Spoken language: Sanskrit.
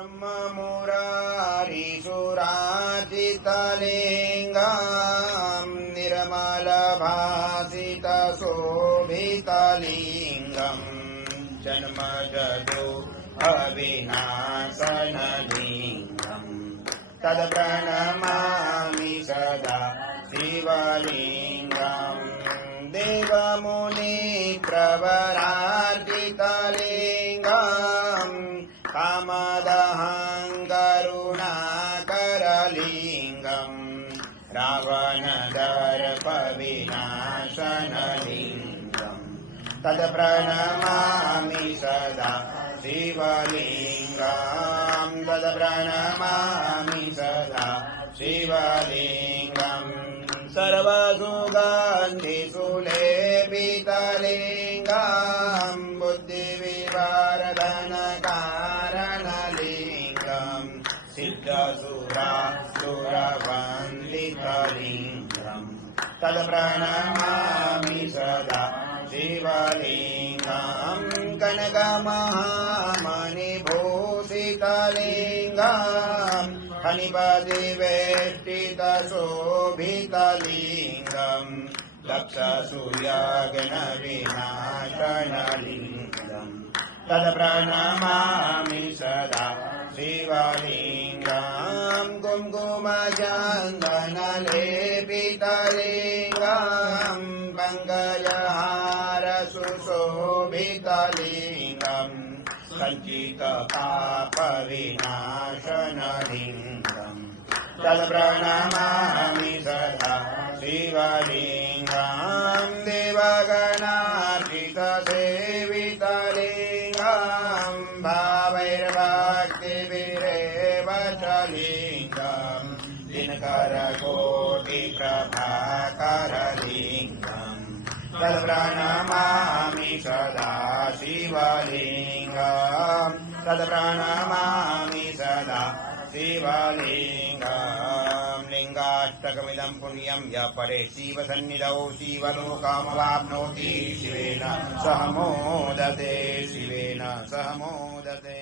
ब्रह्ममुरारिसुरार्चितलिङ्गम् निर्मलभासितशोभितलिङ्गम् जन्मजदो अविनाशनलिङ्गम् तत्प्रणमामि सदा शिवलिङ्गम् देवमुनिप्रवरार्चितलिङ्गम् कामदहं करुणाकरलिङ्गम् रावणदर्पविनाशनलिङ्गम् तत्प्रणमामि सदा शिवलिङ्गम् तत्प्रणमामि सदा शिवलिङ्गम् सर्वसुगन्धिसुलेपितलिङ्गम् बुद्धिविवर्धनकारणलिङ्गम् सिद्धसुरासुरवन्दितलिङ्गम् तत्प्रणमामि सदा शिवलिङ्गम् कनकमहामणिभूषितलिङ्गम् फणिपतिवेष्टितशोभितलिङ्गम् लक्षसूर्यगणविनाशनलिङ्गम् तत्प्रणमामि सदा शिवलिङ्गम् कुङ्कुमचन्दनलेपितलिङ्गम् पङ्कजहारसुशोभितलिङ्गम् सञ्चितपापविनाशनलिङ्गम् तत्प्रणमामि सदा शिवलिङ्गम् देवगणार्चितसेवितलिङ्गम् भावैर्भक्तिभिरेव च लिङ्गम् दिनकरकोटिप्रभाकरलिङ्गम् तत्प्रणमामि सदा शिवलिङ्गम् तत्प्रणमामि सदा शिवलिङ्गम् लिङ्गाष्टकमिदं पुण्यं यः परे शिवसन्निधौ शिवलोकमवाप्नोति शिवेन सह मोदते शिवेन सह मोदते।